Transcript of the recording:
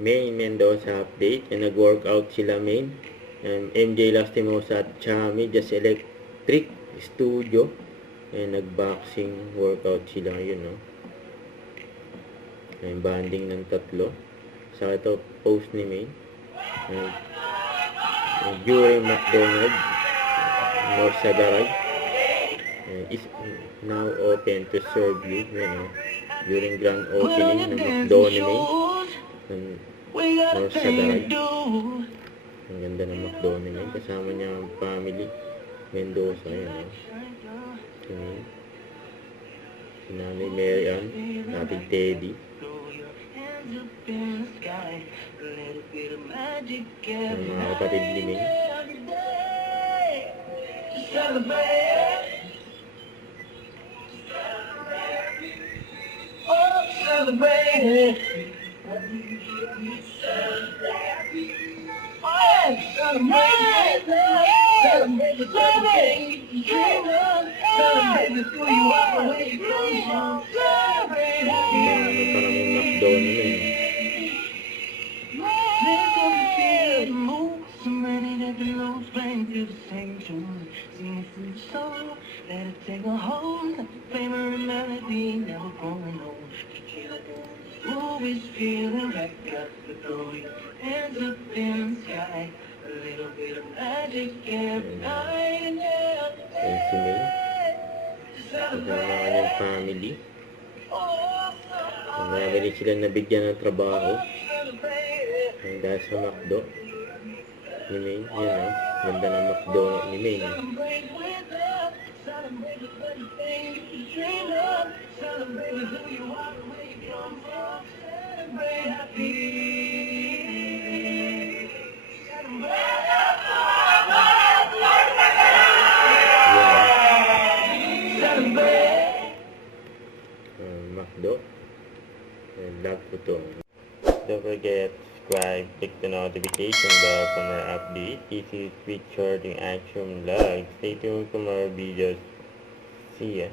Main Mendoza update. And nag-workout sila Main. MJ Lastimosa at Chami Just Electric Studio. And nag-boxing workout sila ngayon, no? May banding ng tatlo. Sa ito, post ni Main. During McDonald's, North Sagaray, is now open to serve you, during grand opening ng McDonald's ng North Sagaray. Ang ganda ng McDonald's. Kasama niya ang family Mendoza. Yan, si Nanay Mary Ann, nating Teddy. Ang mga kapatid ni May. Let it take a hold, like the flame of a melody, never growing old. Always feeling like got to throw your hands up in the sky. A little bit of magic every night and Ayan si May. Kasama kanyang family. Magaling sila nabigyan ng trabaho. Dahil sa McDo ni May. Yan, ganda ng McDo ni May. McDo. Love ko to. Don't forget to subscribe, click the notification bell for more updates. This is featured in Action Vlog. Stay tuned for more videos. See ya.